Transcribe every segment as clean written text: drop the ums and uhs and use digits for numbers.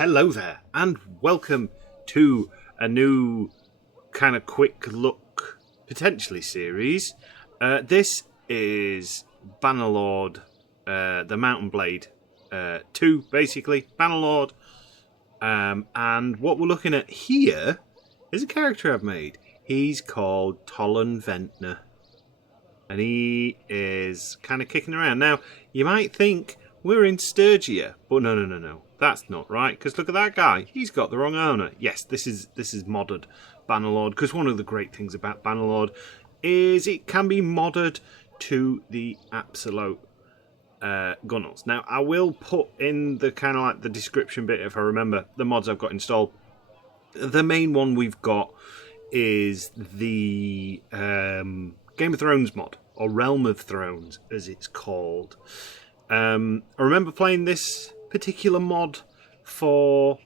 Hello there, and welcome to a new kind of quick look, potentially series. This is Bannerlord, the Mountain Blade 2, basically. Bannerlord. And what we're looking at here is a character I've made. He's called Tolan Ventnor. And he is kind of kicking around. Now, you might think we're in Sturgia, but no. That's not right, because look at that guy. He's got the wrong owner. Yes, this is modded Bannerlord, because one of the great things about Bannerlord is it can be modded to the absolute gunnels. Now, I will put in the kind of like the description bit, if I remember, the mods I've got installed. The main one we've got is the Game of Thrones mod, or Realm of Thrones, as it's called. I remember playing this particular mod for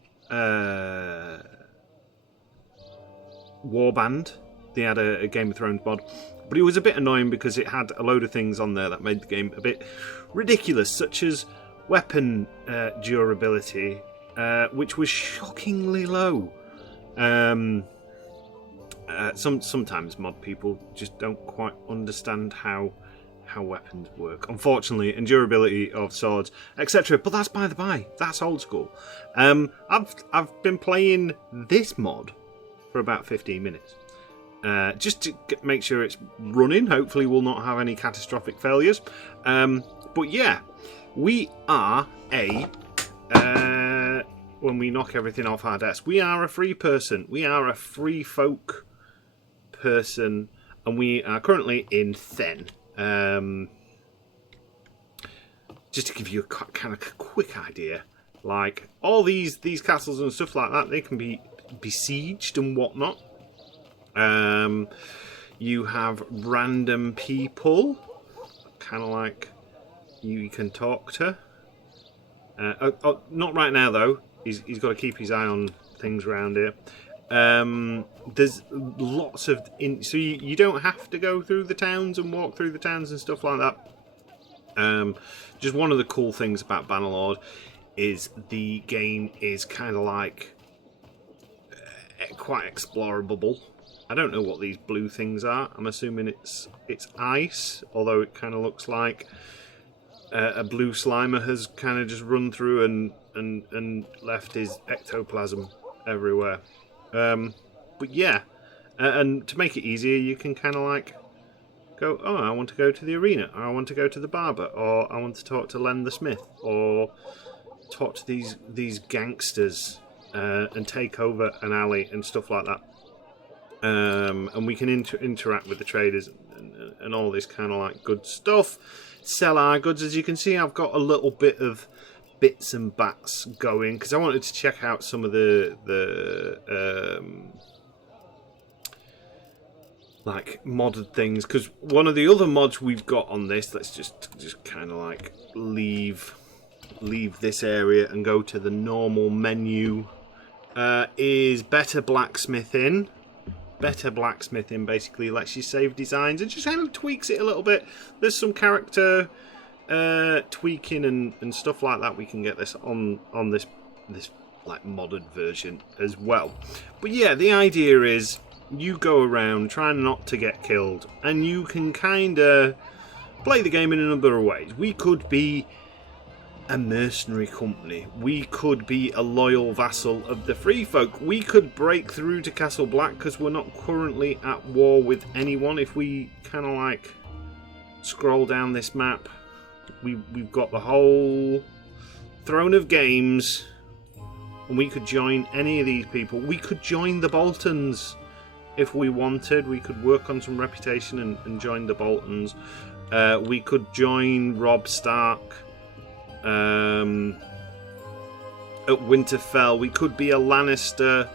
Warband. They had a Game of Thrones mod, but it was a bit annoying because it had a load of things on there that made the game a bit ridiculous, such as weapon durability, which was shockingly low. Sometimes mod people just don't quite understand how weapons work, unfortunately, and durability of swords, etc. But that's by the by. That's old school. I've been playing this mod for about 15 minutes, just to make sure it's running. Hopefully, we'll not have any catastrophic failures. But yeah, we are when we knock everything off our desk, we are a free person. We are a free folk person, and we are currently in Then. Just to give you a kind of quick idea, like all these castles and stuff like that, they can be besieged and whatnot. You have random people, kind of like you can talk to. Not right now though. He's got to keep his eye on things around here. There's lots of so you don't have to go through the towns and walk through the towns and stuff like that. Just one of the cool things about Bannerlord is the game is kind of like quite explorable. I don't know what these blue things are. I'm assuming it's ice, although it kind of looks like a blue Slimer has kind of just run through and left his ectoplasm everywhere. But yeah, and to make it easier, you can kind of like go, oh, I want to go to the arena, or I want to go to the barber, or I want to talk to Len the Smith, or talk to these gangsters and take over an alley and stuff like that. And we can interact with the traders and all this kind of like good stuff. Sell our goods. As you can see, I've got a little bit of bits and bats going because I wanted to check out some of the like modded things, because one of the other mods we've got on this, let's just kind of like leave this area and go to the normal menu, is Better Blacksmithing. Better Blacksmithing basically lets you save designs and just kind of tweaks it a little bit. There's some character tweaking and stuff like that. We can get this on this like modded version as well. But yeah, the idea is you go around trying not to get killed, and you can kind of play the game in a number of ways. We could be a mercenary company. We could be a loyal vassal of the free folk. We could break through to Castle Black because we're not currently at war with anyone. If we kind of like scroll down this map, we've got the whole throne of games, and we could join any of these people. We could join the Boltons if we wanted. We could work on some reputation and join the Boltons. We could join Robb Stark at Winterfell. We could be a Lannister,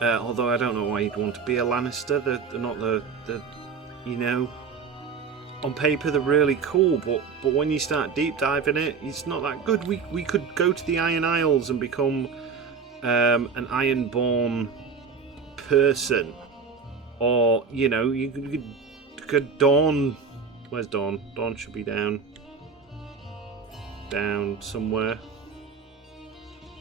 although I don't know why you'd want to be a Lannister. They're not the you know, on paper they're really cool, but when you start deep diving it, it's not that good. We could go to the Iron Isles and become an Ironborn person, or you know, you could Dawn. Where's Dawn? Dawn should be down somewhere.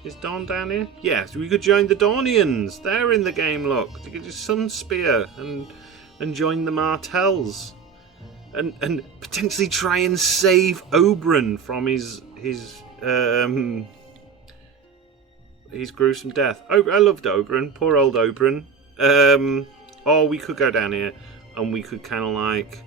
Is Dorn down here? Yes, we could join the Dornians. They're in the game, look. You could just Sun Spear and join the Martells. And potentially try and save Oberyn from his gruesome death. I loved Oberyn. Poor old Oberyn. Or we could go down here and we could kind of like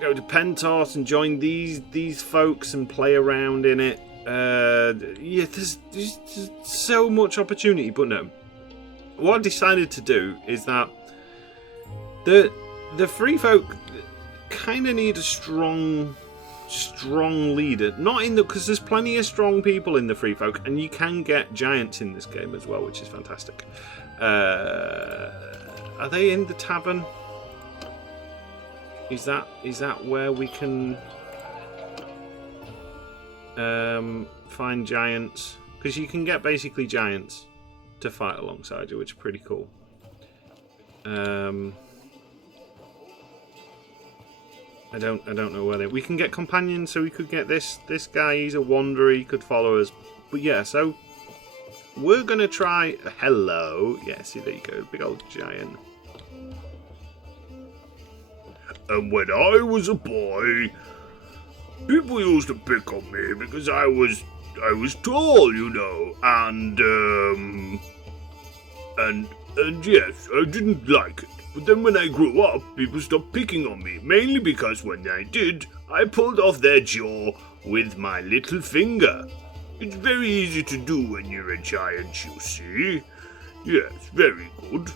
go to Pentos and join these folks and play around in it. Yeah, there's so much opportunity, but no. What I decided to do is that the free folk kind of need a strong leader. Not in because there's plenty of strong people in the free folk, and you can get giants in this game as well, which is fantastic. Are they in the tavern? Is that where we can find giants? Because you can get basically giants to fight alongside you, which is pretty cool. I don't know whether we can get companions, so we could get this guy. He's a wanderer. He could follow us. But yeah, so we're gonna try. Hello, yeah. See, there you go, big old giant. And when I was a boy, people used to pick on me because I was tall, you know, and yes, I didn't like it. But then when I grew up, people stopped picking on me, mainly because when I did, I pulled off their jaw with my little finger. It's very easy to do when you're a giant, you see. Yes, very good.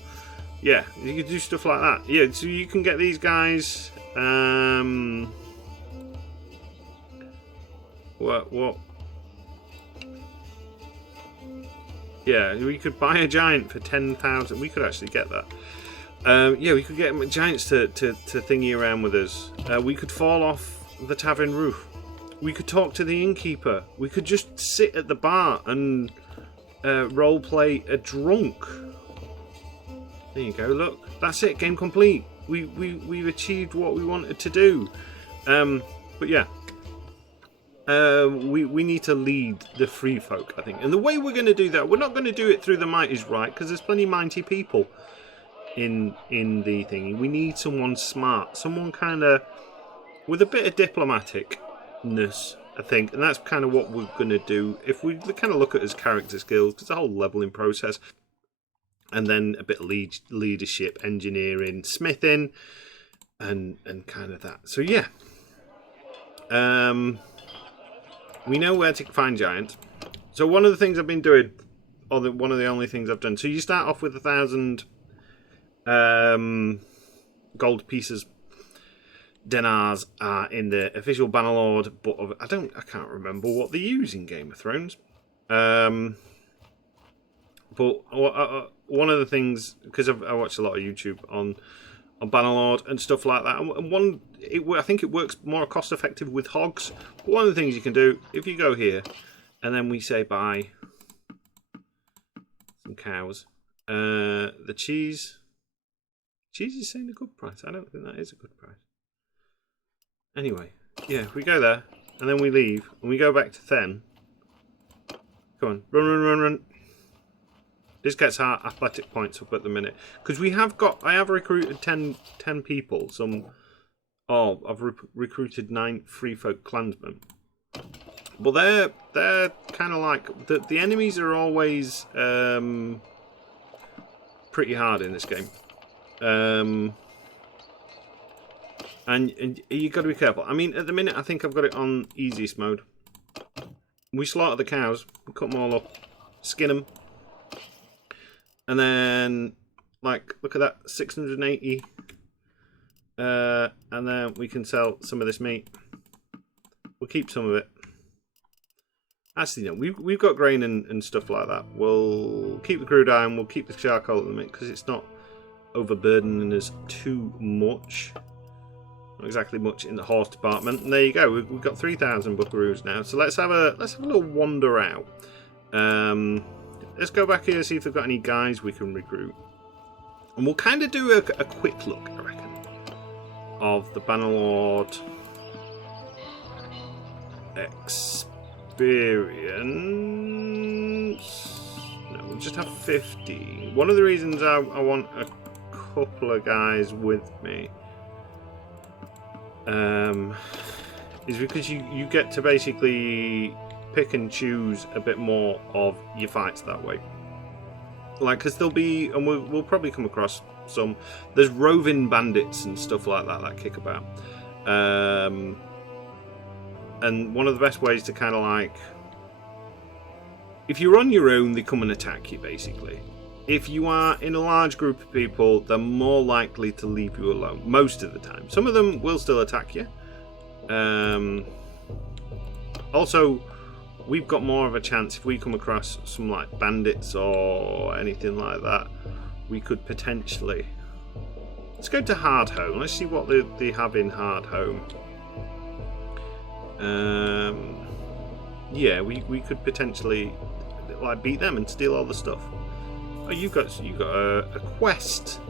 Yeah, you can do stuff like that. Yeah, so you can get these guys. What? Yeah, we could buy a giant for 10,000. We could actually get that. Yeah, we could get giants to thingy around with us. We could fall off the tavern roof. We could talk to the innkeeper. We could just sit at the bar and roleplay a drunk. There you go. Look, that's it. Game complete. We've achieved what we wanted to do. But yeah, we need to lead the free folk, I think. And the way we're going to do that, we're not going to do it through the might is right, because there's plenty of mighty people in the thingy. We need someone smart, someone kind of with a bit of diplomaticness, I think, and that's kind of what we're going to do. If we kind of look at his character skills, it's a whole leveling process, and then a bit of leadership, engineering, smithing, and kind of that. So yeah, we know where to find giants. So one of the things I've been doing, or one of the only things I've done. So you start off with 1,000 gold pieces. Denars are in the official bannerlord, but I can't remember what they use in Game of Thrones. But one of the things, because I watch a lot of YouTube on bannerlord and stuff like that, and I think it works more cost effective with hogs. But one of the things you can do, if you go here, and then we say buy some cows, the cheese is saying a good price. I don't think that is a good price. Anyway, yeah, we go there, and then we leave, and we go back to Then. Come on, run. This gets our athletic points up at the minute. Because I have recruited 10 people. I've recruited 9 free folk clansmen. But they're kind of like, the enemies are always pretty hard in this game. And you got to be careful. I mean, at the minute, I think I've got it on easiest mode. We slaughter the cows, we cut them all up, skin them, and then, like, look at that, 680. And then we can sell some of this meat. We'll keep some of it. Actually, no, we've got grain and stuff like that. We'll keep the crude iron. We'll keep the charcoal at the minute because it's not overburdening us too much. Not exactly much in the horse department. And there you go. We've got 3,000 buckaroos now. So let's have a little wander out. Let's go back here and see if they've got any guys we can recruit. And we'll kind of do a quick look, I reckon, of the bannerlord experience. No, we'll just have 50. One of the reasons I want a couple of guys with me is because you get to basically pick and choose a bit more of your fights that way. Like, because there'll be, and we'll probably come across some, there's roving bandits and stuff like that kick about. And one of the best ways to kind of like, if you're on your own, they come and attack you, basically. If you are in a large group of people, they're more likely to leave you alone, most of the time. Some of them will still attack you. Also, we've got more of a chance if we come across some like bandits or anything like that. We could potentially... Let's go to Hardhome. Let's see what they have in Hardhome. Yeah, we could potentially like beat them and steal all the stuff. Oh, you got a quest.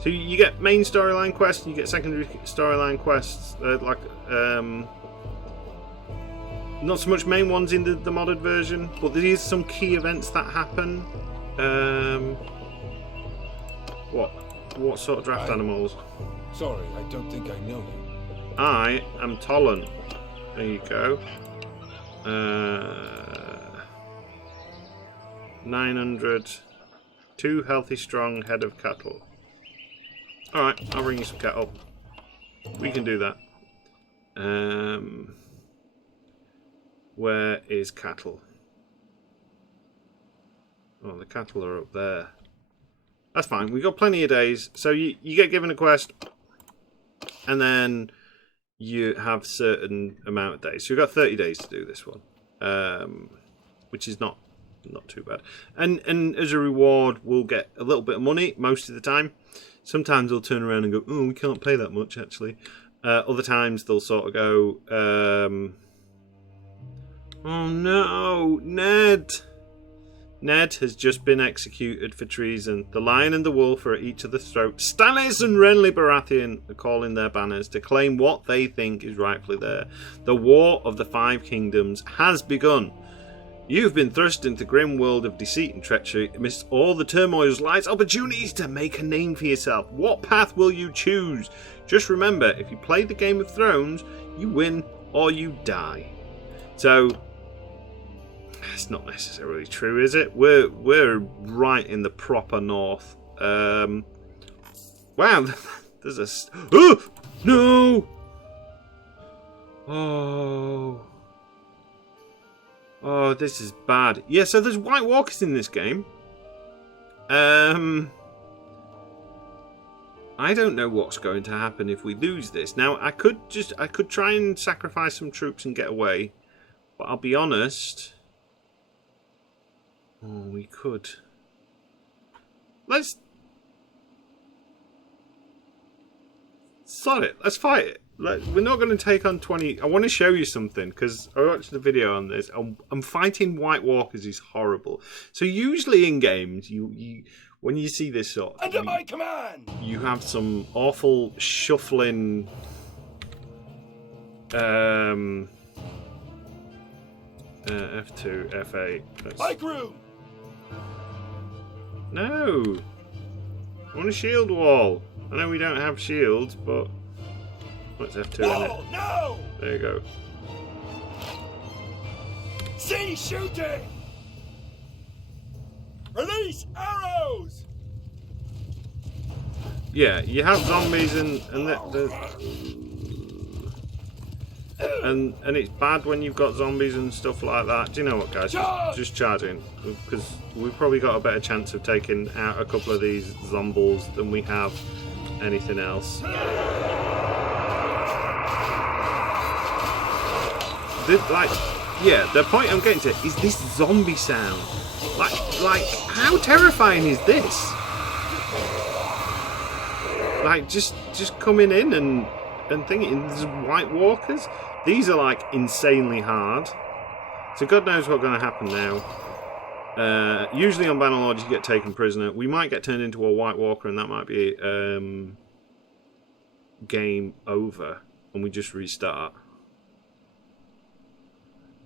So you get main storyline quests, you get secondary storyline quests. Not so much main ones in the modded version, but there is some key events that happen. What sort of draft animals? Sorry, I don't think I know you. I am Tolan. There you go. 900. 2 healthy, strong head of cattle. Alright, I'll bring you some cattle. We can do that. Where is cattle? Oh, the cattle are up there. That's fine. We've got plenty of days. So you get given a quest, and then you have certain amount of days. So you've got 30 days to do this one, which is not too bad. And as a reward, we'll get a little bit of money most of the time. Sometimes they'll turn around and go, "Oh, we can't pay that much, actually." Other times they'll sort of go, "Oh no, Ned! Ned has just been executed for treason. The lion and the wolf are at each other's throat. Stannis and Renly Baratheon are calling their banners to claim what they think is rightfully there. The War of the Five Kingdoms has begun. You've been thrust into the grim world of deceit and treachery. Amidst all the turmoils lies opportunities to make a name for yourself. What path will you choose? Just remember, if you play the Game of Thrones, you win or you die." So it's not necessarily true, is it? We're right in the proper north. Wow, there's a... Oh! No! Oh, this is bad. Yeah, so there's Wightwalkers in this game. I don't know what's going to happen if we lose this. Now, I could try and sacrifice some troops and get away, but I'll be honest. Oh, we could. Let's sod it. Let's fight it. We're not going to take on 20. I want to show you something because I watched the video on this. I'm fighting Wightwalkers is horrible. So usually in games, you when you see this sort of under my command, you have some awful shuffling. F2, F8. like room. No, I want a shield wall. I know we don't have shields, but what's F2 in it? No! There you go. See shooting! Release arrows! Yeah, you have zombies and it's bad when you've got zombies and stuff like that. Do you know what, guys? Just charge in, because we've probably got a better chance of taking out a couple of these zombies than we have anything else. The point I'm getting to is this zombie sound. Like, how terrifying is this? Like, just coming in and thinking, there's Wightwalkers. These are like insanely hard. So God knows what's going to happen now. Usually on bannerlord you get taken prisoner. We might get turned into a White Walker, and that might be game over, and we just restart.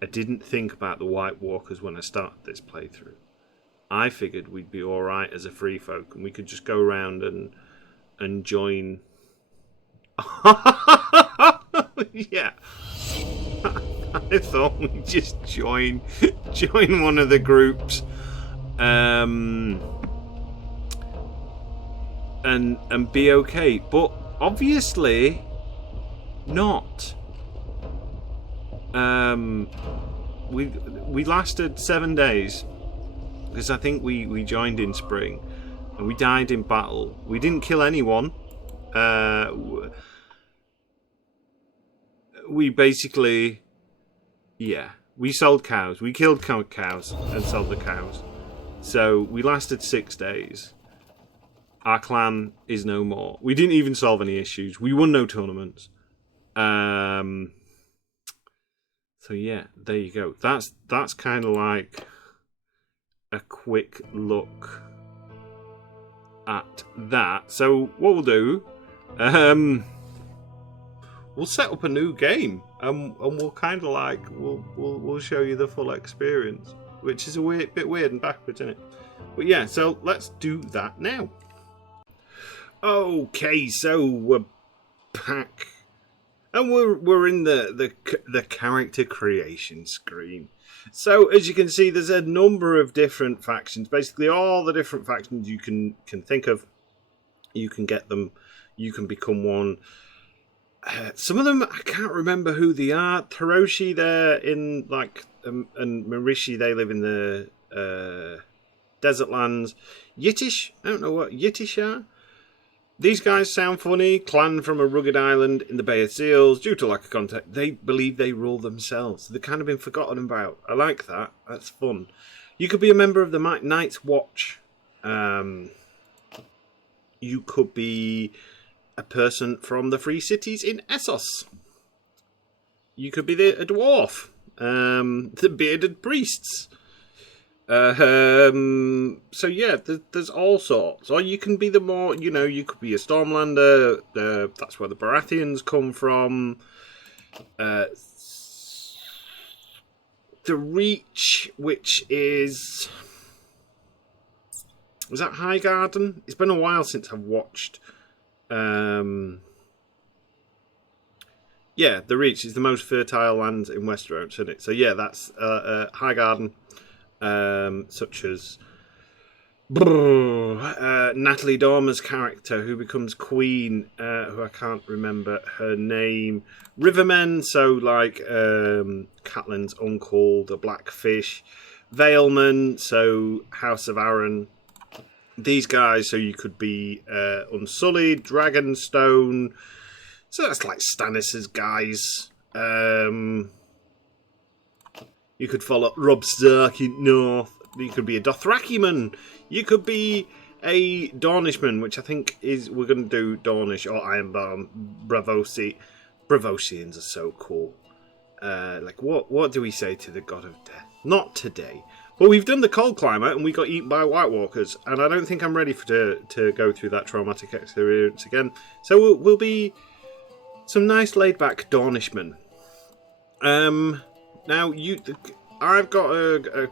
I didn't think about the Wightwalkers when I started this playthrough. I figured we'd be alright as a free folk and we could just go around and join. Yeah. I thought we'd just join one of the groups. And be okay. But obviously not. We lasted 7 days because I think we joined in spring and we died in battle. We didn't kill anyone. We basically, we sold cows. We killed cows and sold the cows. So we lasted 6 days. Our clan is no more. We didn't even solve any issues. We won no tournaments. So yeah, there you go. That's kind of like a quick look at that. So what we'll do, we'll set up a new game, and we'll kind of like we'll show you the full experience, which is a bit weird and backwards, isn't it? But yeah, so let's do that now. Okay, so we're back. And we're in the character creation screen. So as you can see, there's a number of different factions. Basically, all the different factions you can think of, you can get them. You can become one. Some of them I can't remember who they are. Taroshi, they're in like, and Marishi, they live in the desert lands. Yiddish, I don't know what Yiddish are. These guys sound funny. Clan from a rugged island in the Bay of Seals. Due to lack of contact, they believe they rule themselves. They've kind of been forgotten about. I like that. That's fun. You could be a member of the Night's Watch. You could be a person from the Free Cities in Essos. You could be a dwarf. The Bearded Priests. So yeah, there's all sorts. Or you can be the more, you could be a Stormlander. That's where the Baratheons come from. The Reach, which is that Highgarden? It's been a while since I've watched. Yeah, the Reach is the most fertile land in Westeros, isn't it? So yeah, that's Highgarden. Such as Natalie Dormer's character, who becomes queen, who I can't remember her name. Rivermen, so like Catelyn's uncle, the Blackfish. Valemen, so House of Arryn. These guys, so you could be Unsullied, Dragonstone. So that's like Stannis' guys. You could follow Robb Stark in North. You could be a Dothrakiman. You could be a Dornishman, which I think is we're going to do Dornish or Ironborn. Bravosians are so cool. Like what do we say to the God of Death? Not today. Well, we've done the Cold Climber and we got eaten by Wightwalkers, and I don't think I'm ready to go through that traumatic experience again. So we'll be some nice laid back Dornishmen. Now, I've got a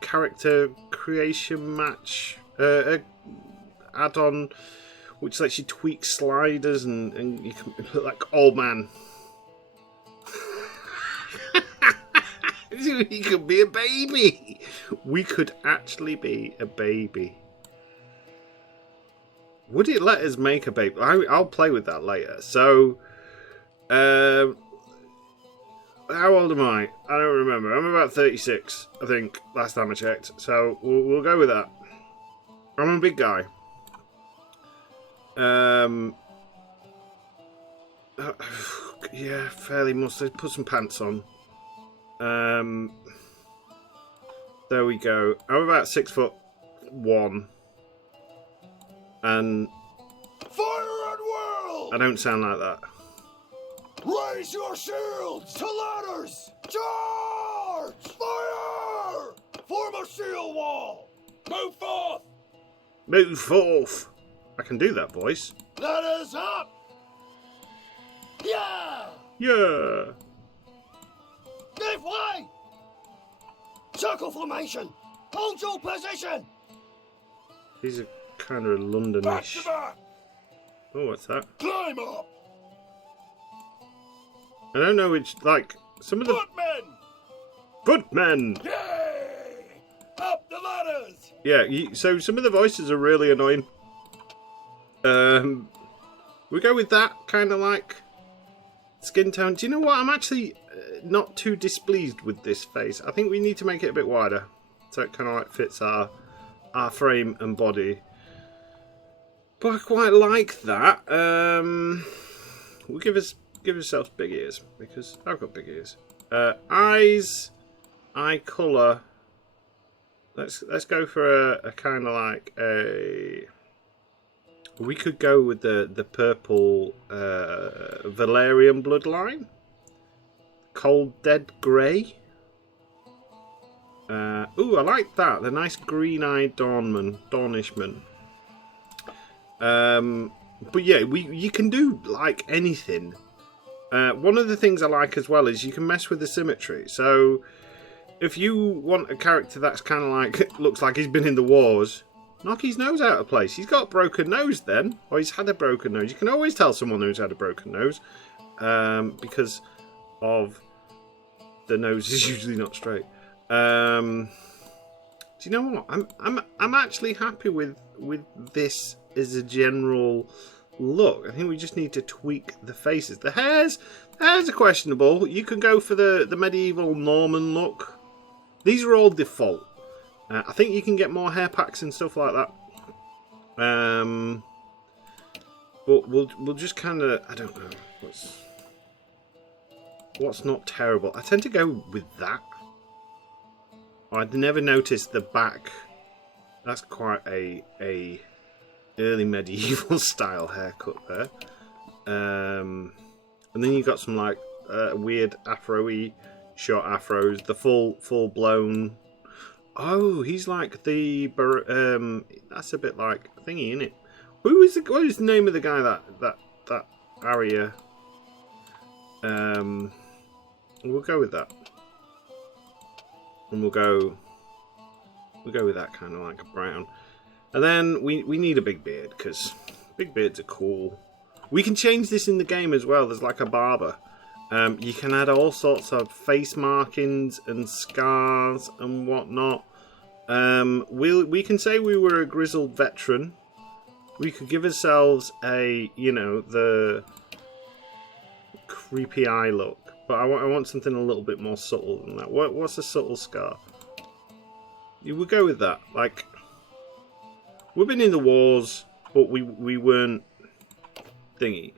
character creation match add-on, which lets you tweak sliders and you can look like old man. He could be a baby. We could actually be a baby. Would it let us make a baby? I'll play with that later. So, how old am I? I don't remember. I'm about 36, I think, last time I checked. So we'll go with that. I'm a big guy. Yeah, fairly must. Put some pants on. There we go. I'm about 6'1", and Fire at will! I don't sound like that. Raise your shields to ladders! Charge! Fire! Form a shield wall! Move forth! Move forth! I can do that voice. Ladders up! Yeah! Yeah! Give way! Circle formation! Hold your position! These are kind of Back Londonish. to back! Oh, what's that? Climb up! I don't know which, like, some of the... Footmen! Footmen! Yay! Up the ladders! Yeah, so some of the voices are really annoying. We go with that, kind of like skin tone. Do you know what? I'm actually not too displeased with this face. I think we need to make it a bit wider, so it kind of like fits our frame and body. But I quite like that. We'll give ourselves big ears, because I've got big ears. Eyes, eye colour. Let's go for a kind of like a. We could go with the purple Valerian bloodline. Cold Dead Grey. Ooh, I like that. The nice green-eyed Dornishman. But yeah, you can do like anything. One of the things I like as well is you can mess with the symmetry. So if you want a character that's kind of like looks like he's been in the wars, knock his nose out of place. He's got a broken nose then, or he's had a broken nose. You can always tell someone who's had a broken nose because of the nose is usually not straight. Do you know what? I'm actually happy with this as a general look. I think we just need to tweak the faces. The hairs are questionable. You can go for the medieval Norman look. These are all default. I think you can get more hair packs and stuff like that. But we'll just kind of, I don't know what's not terrible. I tend to go with that. I'd never noticed the back. That's quite a early medieval style haircut there. And then you got some like weird afro-y short afros. The full blown. Oh, he's like the that's a bit like thingy, isn't it? What is the name of the guy that area? We'll go with that. And we'll go with that kind of like a brown. And then we need a big beard, because big beards are cool. We can change this in the game as well. There's like a barber. You can add all sorts of face markings and scars and whatnot. We can say we were a grizzled veteran. We could give ourselves a, the creepy eye look. But I want something a little bit more subtle than that. What's a subtle scar? You would go with that. Like, we've been in the wars, but we weren't thingy.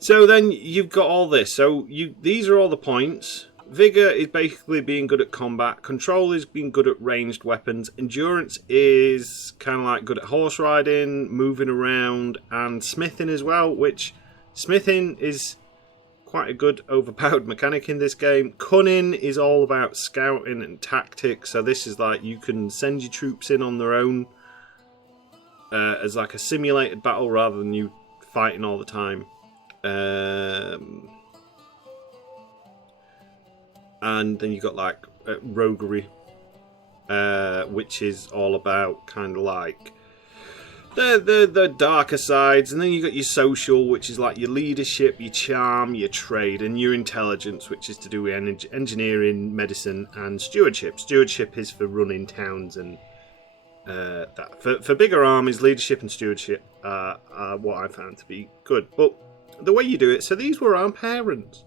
So then you've got all this. So these are all the points. Vigor is basically being good at combat. Control is being good at ranged weapons. Endurance is kind of like good at horse riding, moving around, and smithing as well, which smithing is quite a good overpowered mechanic in this game. Cunning is all about scouting and tactics. So this is like you can send your troops in on their own as like a simulated battle rather than you fighting all the time. And then you got like roguery, which is all about kind of like the darker sides. And then you got your social, which is like your leadership, your charm, your trade, and your intelligence, which is to do with engineering, medicine, and stewardship. Stewardship is for running towns and that. For bigger armies, leadership and stewardship are what I found to be good. But the way you do it, so these were our parents.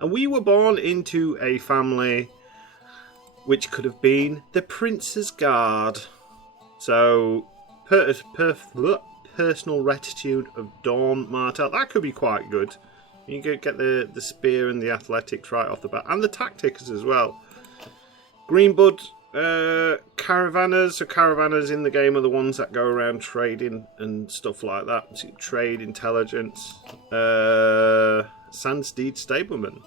And we were born into a family which could have been the Prince's Guard. So, personal rectitude of Dawn Martell. That could be quite good. You could get the spear and the athletics right off the bat. And the tactics as well. Greenbud caravanners. So caravanners in the game are the ones that go around trading and stuff like that. So trade, intelligence. Sandsteed stablemen.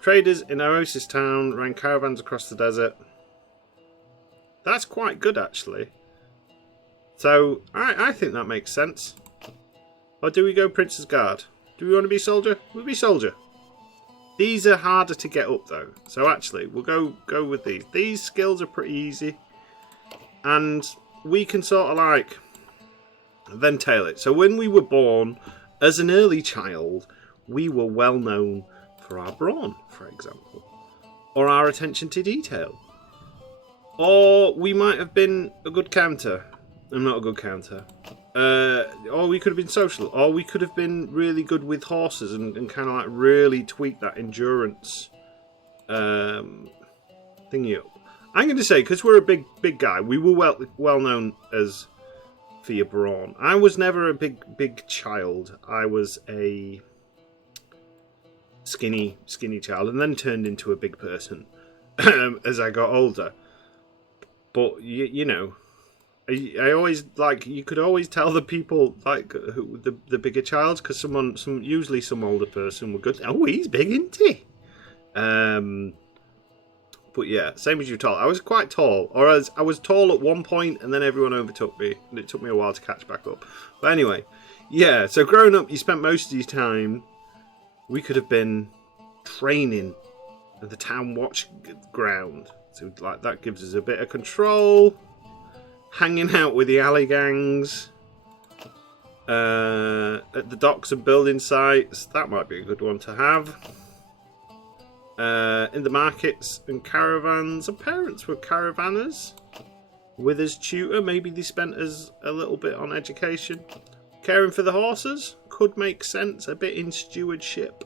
Traders in Oasis Town ran caravans across the desert. That's quite good, actually. So, I think that makes sense. Or do we go Prince's Guard? Do we want to be soldier? We'll be soldier. These are harder to get up though. So actually, we'll go with these. These skills are pretty easy. And we can sort of like then tail it. So when we were born, as an early child, we were well known for our brawn, for example. Or our attention to detail. Or we might have been a good counter. I'm not a good counter. Or we could have been social. Or we could have been really good with horses and kind of like really tweak that endurance thingy up. I'm going to say, because we're a big guy, we were well known as for your brawn. I was never a big child. I was a skinny child, and then turned into a big person as I got older. But you know, I always like, you could always tell the people like who the bigger child, because usually some older person would go, oh, he's big, isn't he? But yeah, same as you tall. I was quite tall, or I was tall at one point, and then everyone overtook me, and it took me a while to catch back up. But anyway, yeah. So growing up, you spent most of your time. We could have been training at the town watch ground, so like that gives us a bit of control. Hanging out with the alley gangs, at the docks and building sites. That might be a good one to have. In the markets and caravans. Our parents were caravanners. With his tutor, maybe they spent us a little bit on education. Caring for the horses could make sense, a bit in stewardship.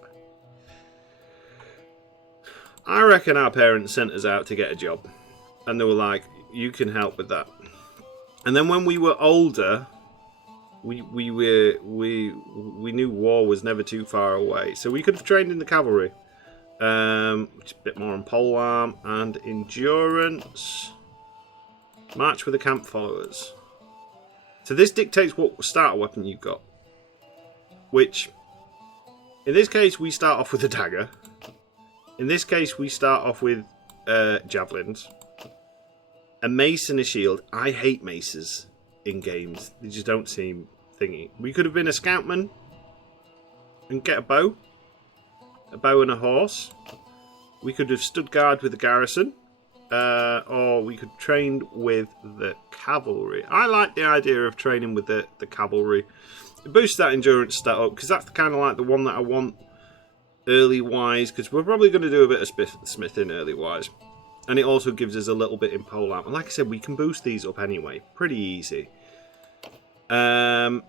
I reckon our parents sent us out to get a job, and they were like, you can help with that. And then when we were older, we knew war was never too far away, so we could have trained in the cavalry. Which is a bit more on polearm and endurance. March with the camp followers. So this dictates what starter weapon you've got. Which, in this case, we start off with a dagger. In this case, we start off with javelins. A mace and a shield. I hate maces in games. They just don't seem thingy. We could have been a scoutman and get a bow. A bow and a horse. We could have stood guard with the garrison. Or we could train with the cavalry. I like the idea of training with the cavalry. It boosts that endurance stat up, because that's kind of like the one that I want early wise, because we're probably going to do a bit of smithing early wise. And it also gives us a little bit in polearm. And like I said, we can boost these up anyway. Pretty easy. And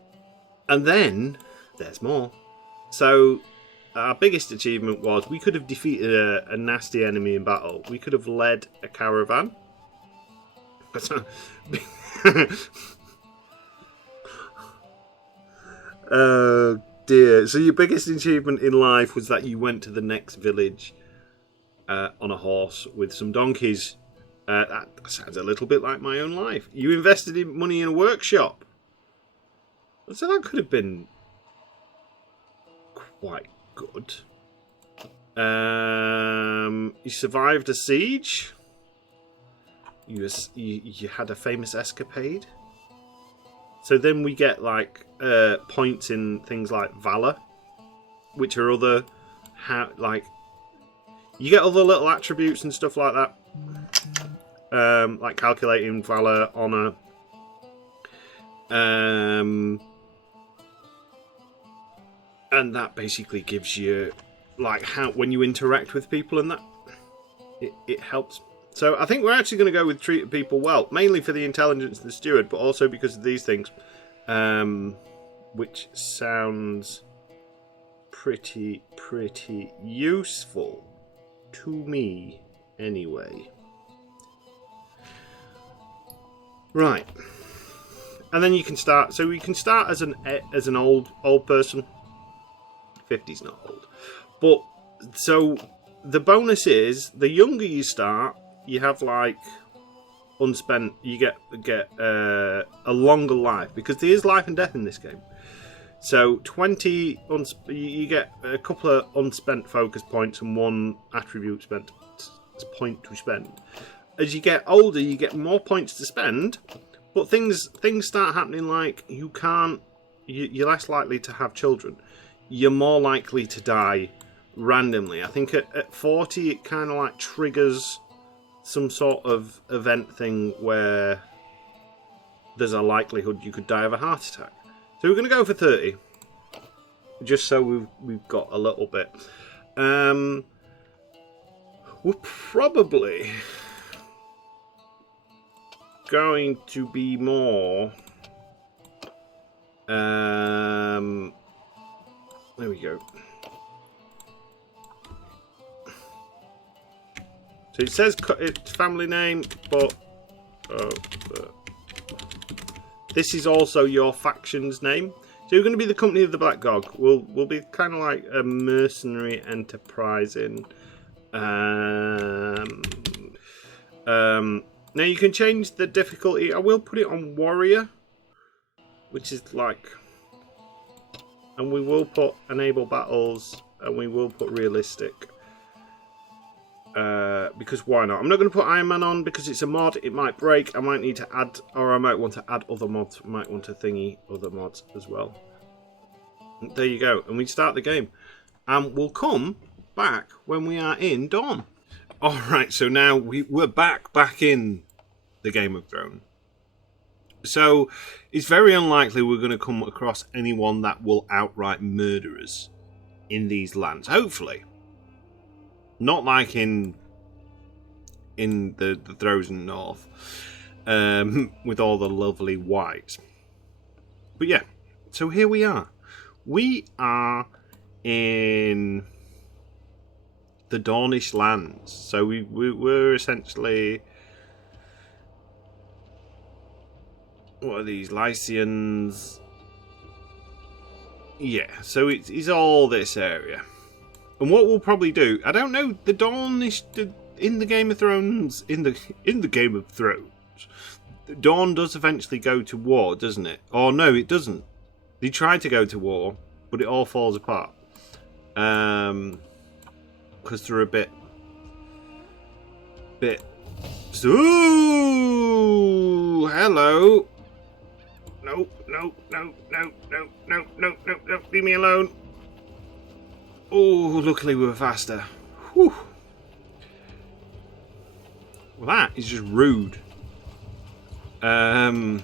then there's more. So our biggest achievement was we could have defeated a nasty enemy in battle. We could have led a caravan. Oh dear. So your biggest achievement in life was that you went to the next village on a horse with some donkeys. That sounds a little bit like my own life. You invested in money in a workshop. So that could have been quite good. You survived a siege. You had a famous escapade. So then we get like points in things like valor, which are other you get other little attributes and stuff like that, like calculating valor, honor, and that basically gives you like how when you interact with people, and that it helps. So I think we're actually going to go with treating people well, mainly for the intelligence of the steward, but also because of these things, which sounds pretty useful to me anyway. Right, and then you can start. So we can start as an old person. 50's not old, but so the bonus is the younger you start, you have like unspent. You get a longer life, because there is life and death in this game. So 20 you get a couple of unspent focus points and one attribute spent point to spend. As you get older, you get more points to spend, but things start happening like you're less likely to have children. You're more likely to die randomly. I think at 40 it kind of like triggers some sort of event thing where there's a likelihood you could die of a heart attack. So we're going to go for 30, just so we've got a little bit. We're probably going to be more. There we go. So it says it's family name, but this is also your faction's name. So you're going to be the Company of the Black Dog. We'll be kind of like a mercenary enterprising. Now you can change the difficulty. I will put it on warrior, which is like, and we will put enable battles, and we will put realistic. Because why not? I'm not going to put Iron Man on because it's a mod. It might break. I might need to add, or I might want to add other mods. I might want to thingy other mods as well. There you go. And we start the game. And we'll come back when we are in Dawn. Alright, so now we're back in the Game of Thrones. So it's very unlikely we're going to come across anyone that will outright murder us in these lands. Hopefully. Not like in the Frozen North, with all the lovely wights. But yeah, so here we are. We are in the Dornish lands. So we're essentially, what are these, Lycians? Yeah, so it's all this area. And what we'll probably do, I don't know, the Dornish in the Game of Thrones, in the Game of Thrones, Dawn does eventually go to war, doesn't it? Or no, it doesn't. They try to go to war, but it all falls apart. Because they're a bit. Ooh, hello. No, leave me alone. Oh, luckily we were faster. Whew. Well, that is just rude. Army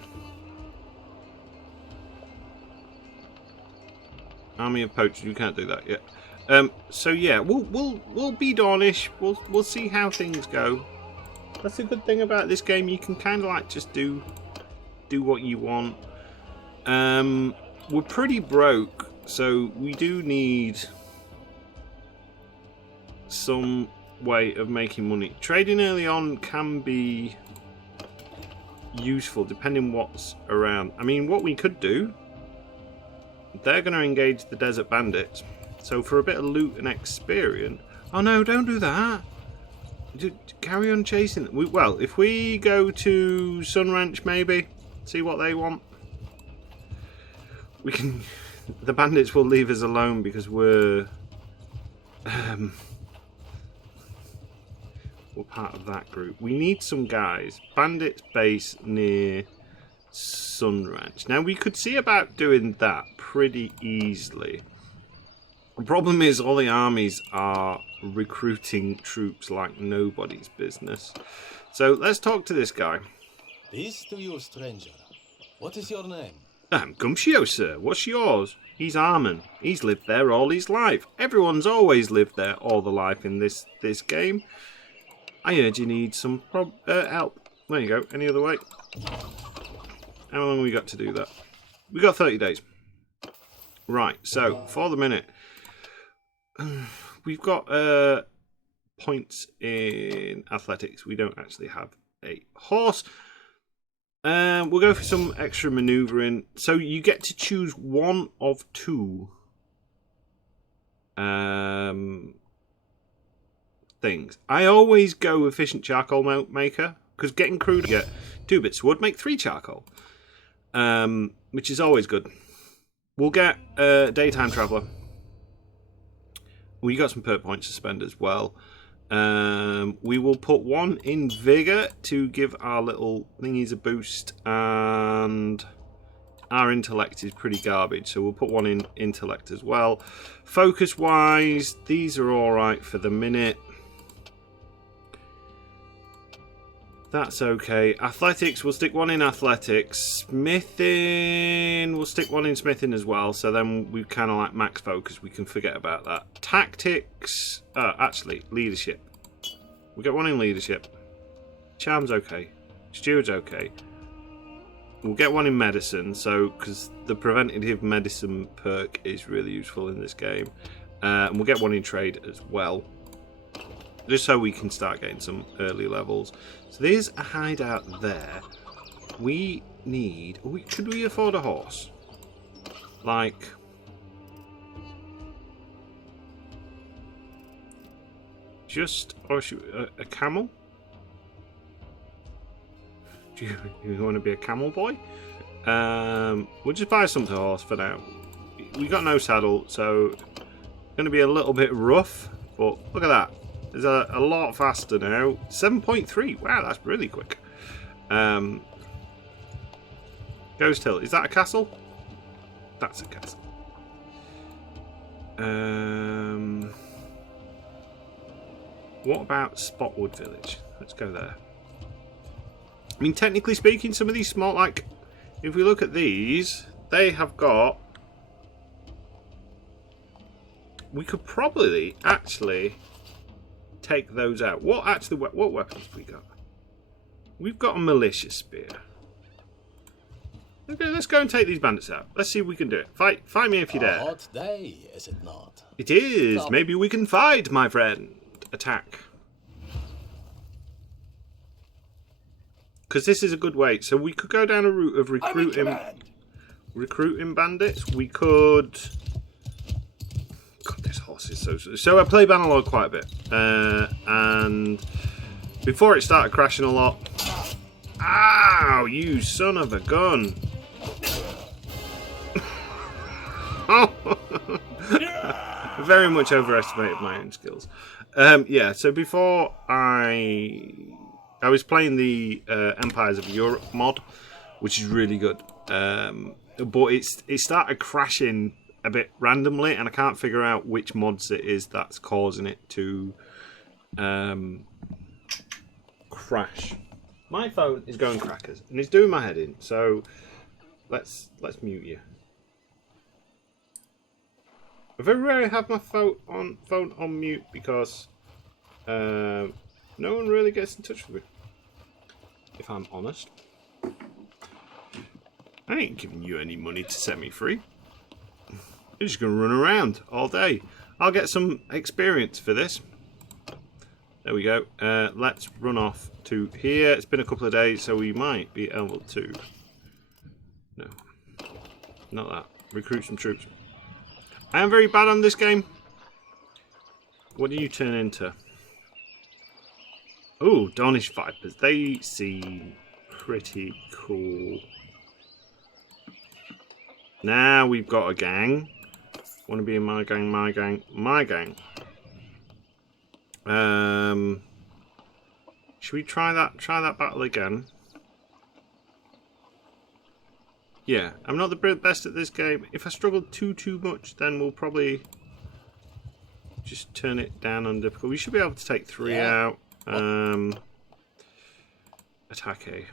of poachers. You can't do that yet. So yeah, we'll be Dornish. We'll see how things go. That's a good thing about this game. You can kind of like just do what you want. We're pretty broke, so we do need some way of making money. Trading early on can be useful depending what's around. I mean, what we could do, they're going to engage the desert bandits, so for a bit of loot and experience. Oh no, don't do that. Carry on chasing. Well, if we go to Sun Ranch, maybe see what they want, we can. The bandits will leave us alone because we're part of that group. We need some guys. Bandits base near Sun Ranch. Now we could see about doing that pretty easily. The problem is all the armies are recruiting troops like nobody's business. So let's talk to this guy. Peace to you, stranger. What is your name? I'm Gumshio, sir. What's yours? He's Armin. He's lived there all his life. Everyone's always lived there all the life in this game. I heard you need some help. There you go. Any other way? How long have we got to do that? We got 30 days. Right, so for the minute, we've got points in athletics. We don't actually have a horse. We'll go for some extra maneuvering. So you get to choose one of two things. I always go efficient charcoal maker because getting crude, you get 2 bits wood, make 3 charcoal, which is always good. We'll get daytime traveller. We got some perk points to spend as well. We will put 1 in vigor to give our little thingies a boost, and our intellect is pretty garbage, so we'll put one in intellect as well. Focus wise, these are alright for the minute. That's okay. Athletics, we'll stick one in athletics. Smithing, we'll stick one in smithing as well. So then we kind of like max focus. We can forget about that. Tactics, actually, leadership. We'll get one in leadership. Charm's okay. Steward's okay. We'll get one in medicine. So, because the preventative medicine perk is really useful in this game. And we'll get one in trade as well. Just so we can start getting some early levels. So there's a hideout there. We need... Should we afford a horse? Like... Just... Or should, a camel? Do you want to be a camel boy? We'll just buy something horse for now. We got no saddle, so... It's going to be a little bit rough. But look at that. It's a lot faster now. 7.3. Wow, that's really quick. Ghost Hill. Is that a castle? That's a castle. What about Spotwood Village? Let's go there. I mean, technically speaking, some of these small, like, if we look at these, they have got... We could probably actually... take those out. What weapons have we got? We've got a militia spear. Okay, let's go and take these bandits out. Let's see if we can do it. Fight me if you dare. A hot day, is it not? It is. Come. Maybe we can fight, my friend. Attack. Because this is a good way. So we could go down a route of recruiting bandits. We could... God, this horse is so I play Bannerlord quite a bit, and before it started crashing a lot. Ow, you son of a gun! Oh, very much overestimated my own skills. Yeah, so before I was playing the Empires of Europe mod, which is really good, but it started crashing a bit randomly, and I can't figure out which mods it is that's causing it to crash. My phone is going crackers and it's doing my head in, so let's mute you. I very rarely have my phone on mute because no one really gets in touch with me, if I'm honest. I ain't giving you any money to set me free. You're just going to run around all day. I'll get some experience for this. There we go. Let's run off to here. It's been a couple of days, so we might be able to... No. Not that. Recruit some troops. I am very bad on this game. What do you turn into? Oh, Dornish Vipers. They seem pretty cool. Now we've got a gang. Want to be in my gang, my gang, my gang. Should we try that battle again? Yeah, I'm not the best at this game. If I struggle too much, then we'll probably just turn it down on difficult. We should be able to take 3 out. Attack A.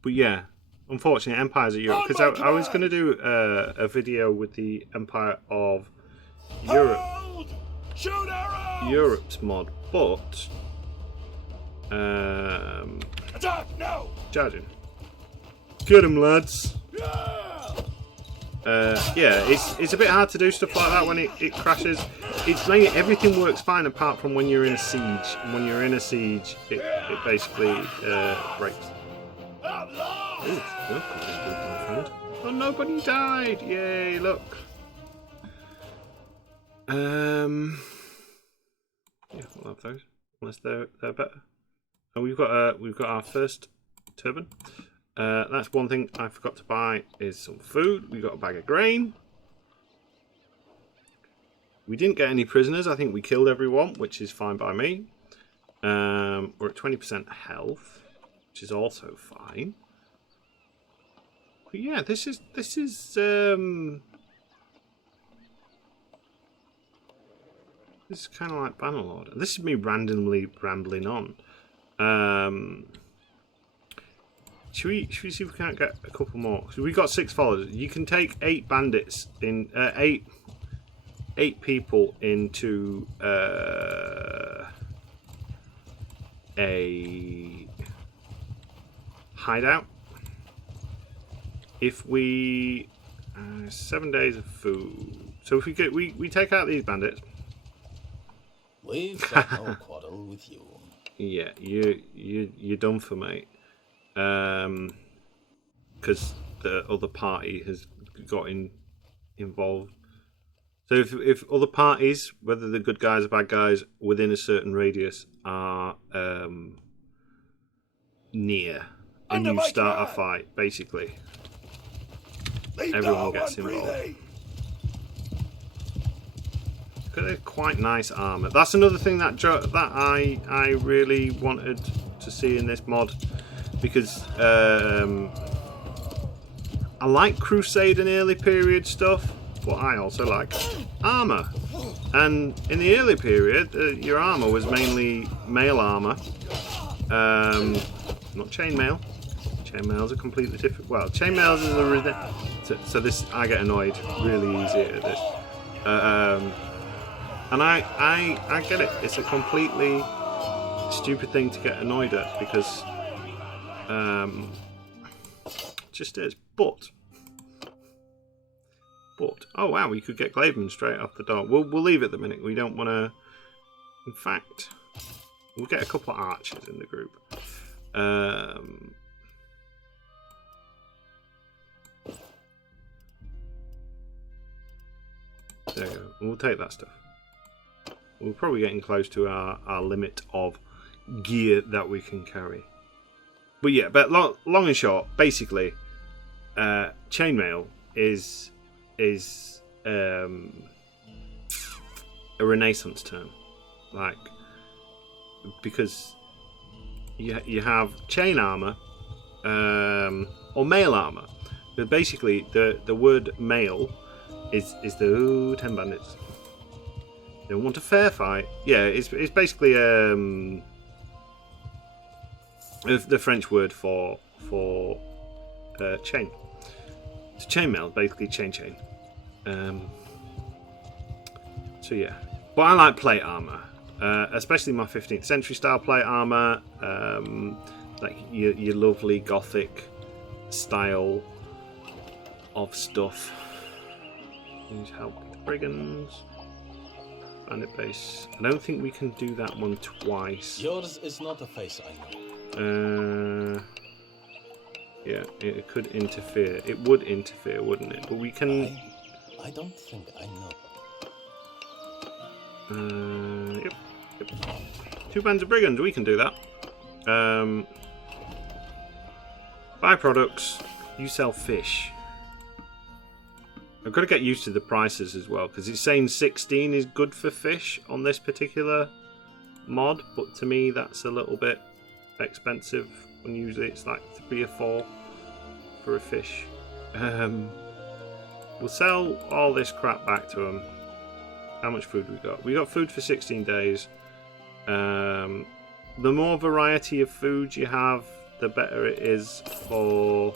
But yeah. Unfortunately, Empires of Europe, because I was going to do a video with the Empire of Europe, Europe's mod, but attack now! Charging. Get him, lads. Yeah, it's a bit hard to do stuff like that when it crashes. It's mainly everything works fine apart from when you're in a siege. And when you're in a siege, it basically breaks. Ooh, look, my friend. Oh, nobody died! Yay! Look. Yeah, we'll have those unless they're better. Oh, we've got our first turban. That's one thing I forgot to buy is some food. We got a bag of grain. We didn't get any prisoners. I think we killed everyone, which is fine by me. We're at 20% health, which is also fine. But yeah, this is This is kind of like Bannerlord. This is me randomly rambling on. Should we see if we can't get a couple more? So we got 6 followers. You can take 8 bandits in 8 people into a hideout. If we 7 days of food. So if we take out these bandits. We've got no quarrel with you. Yeah, you're done for, mate. Because the other party has got involved. So if other parties, whether they're good guys or bad guys, within a certain radius are near, and you start a fight, basically, everyone gets involved. They're quite nice armor. That's another thing that I really wanted to see in this mod, because I like Crusade and early period stuff, but I also like armor. And in the early period, your armor was mainly mail armor, not chainmail. Chainmails are completely different. Well, chainmails is so this, I get annoyed really easy at this. And I get it. It's a completely stupid thing to get annoyed at, because it just is. But oh wow, we could get Glaveman straight off the door. We'll leave it at the minute. We don't want to. In fact, we'll get a couple of archers in the group. There you go. We'll take that stuff. We're probably getting close to our limit of gear that we can carry. But yeah, but long and short, basically, chainmail is a Renaissance term, like, because you have chain armor or mail armor. But basically, the word mail is the 10 bandits. They don't want a fair fight. Yeah, it's basically the French word for chain. So chainmail, basically chain. So yeah, but I like plate armor, especially my 15th century style plate armor, like your lovely gothic style of stuff. Need help with the brigands. Bandit base. I don't think we can do that one twice. Yours is not a face I know. Yeah, it could interfere. It would interfere, wouldn't it? But we can. I don't think I know. Yep. 2 bands of brigands. We can do that. Byproducts. You sell fish. I've got to get used to the prices as well, because it's saying 16 is good for fish on this particular mod, but to me that's a little bit expensive when usually it's like 3 or 4 for a fish. We'll sell all this crap back to them. How much food we got? We got food for 16 days. The more variety of food you have, the better it is for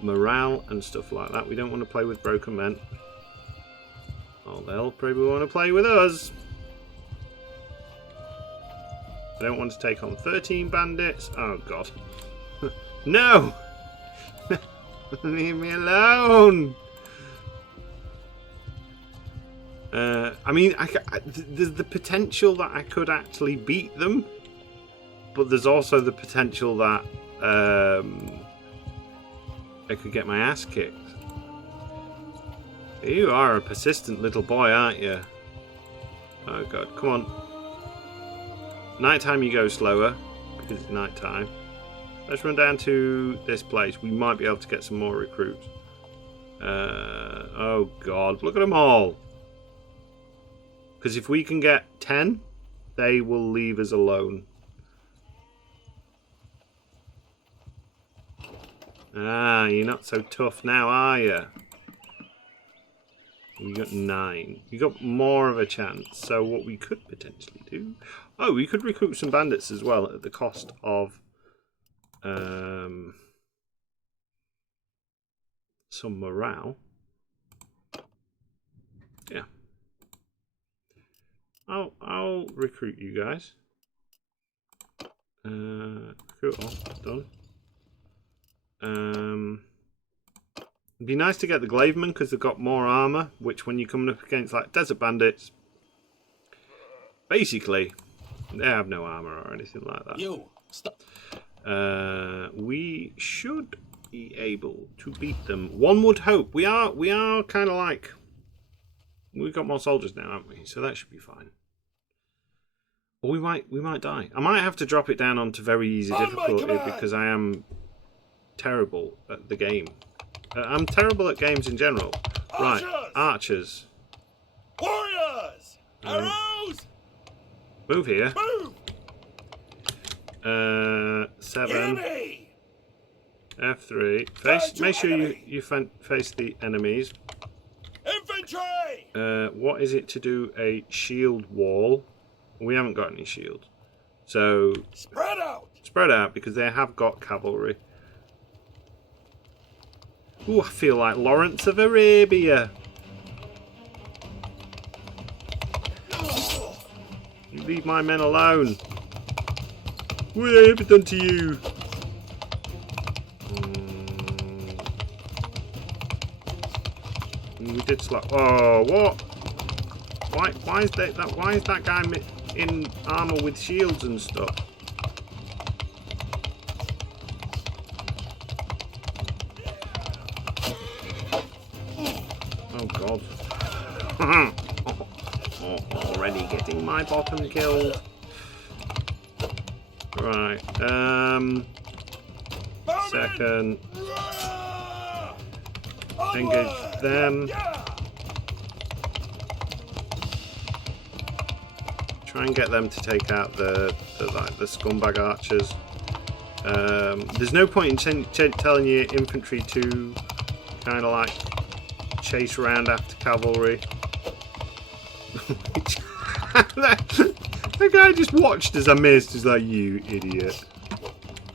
morale and stuff like that. We don't want to play with broken men. Oh, they'll probably want to play with us. I don't want to take on 13 bandits. Oh god. No! Leave me alone! I mean, there's the potential that I could actually beat them, but there's also the potential that I could get my ass kicked. You are a persistent little boy, aren't you? Oh god, come on. Nighttime you go slower, because it's nighttime. Let's run down to this place. We might be able to get some more recruits. Oh god, look at them all. Because if we can get 10, they will leave us alone. Ah, you're not so tough now, are you? We got 9. We got more of a chance. So what we could potentially do... Oh, we could recruit some bandits as well at the cost of... some morale. Yeah. I'll recruit you guys. Recruit all. Done. It'd be nice to get the Glavemen because they've got more armor, which when you're coming up against like desert bandits, basically they have no armor or anything like that. You stop. We should be able to beat them. One would hope. We are kind of like we've got more soldiers now, haven't we? So that should be fine. Or we might die. I might have to drop it down onto very easy difficulty because I am terrible at the game. I'm terrible at games in general. Archers! Right, archers. Warriors! Arrows! Move here. Move! 7. Enemy! F3. Make sure you face the enemies. Infantry! What is it to do a shield wall? We haven't got any shield. So Spread out! spread out because they have got cavalry. Ooh, I feel like Lawrence of Arabia. You leave my men alone. What have I ever done to you? We did slap. Oh, what? Why is that? Why is that guy in armor with shields and stuff? Oh God! Already getting my bottom killed. Right. Second. Engage them. Try and get them to take out the scumbag archers. There's no point in telling your infantry to kind of like chase around after cavalry. That guy just watched as I missed. He's like, you idiot.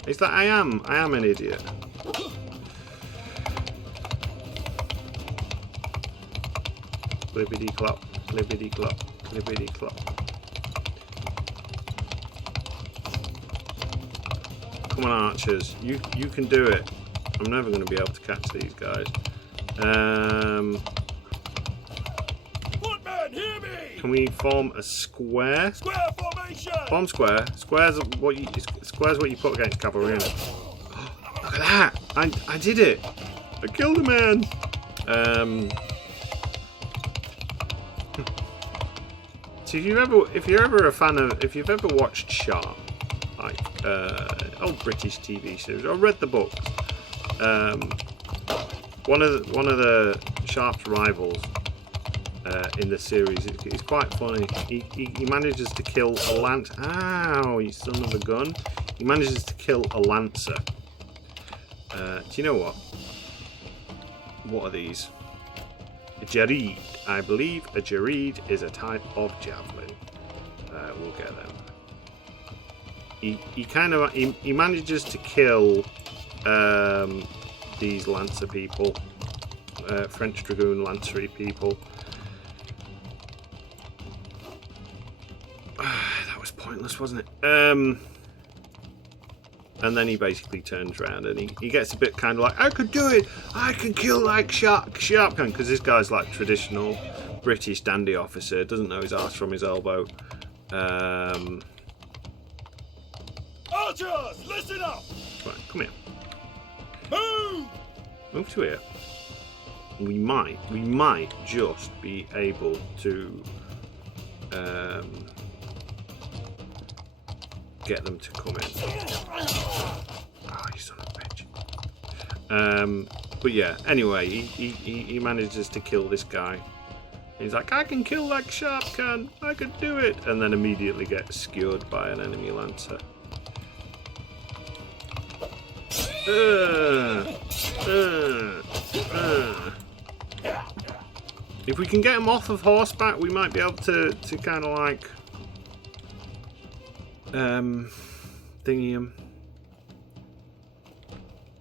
It's like I am an idiot. Clippity clop, clippity clop, clippity clop. Come on, archers. You can do it. I'm never going to be able to catch these guys. Footman, hear me! Can we form a square? Square formation! Form square. Square's what you put against cavalry. Look at that! I did it! I killed a man. So if you're ever a fan of, if you've ever watched Sharp, like old British TV series, or read the books, one of the Sharp's rivals in the series is quite funny. He manages to kill a lancer. Ow, you son of a gun! He manages to kill a lancer. Do you know what? What are these? A jareed. I believe a jareed is a type of javelin. We'll get them. He manages to kill these lancer people, French dragoon lancery people. That was pointless, wasn't it? And then he basically turns around and he gets a bit kind of like, I could do it! I can kill like Sharp Gun! Because this guy's like traditional British dandy officer, doesn't know his arse from his elbow. Archers, listen up! Right, come here. Move! Move to here. We might just be able to get them to come in. Oh, you son of a bitch. But yeah, anyway, he manages to kill this guy. He's like, I can kill like Sharp Can, I could do it, and then immediately gets skewered by an enemy lancer. If we can get them off of horseback, we might be able to kind of like thingy them.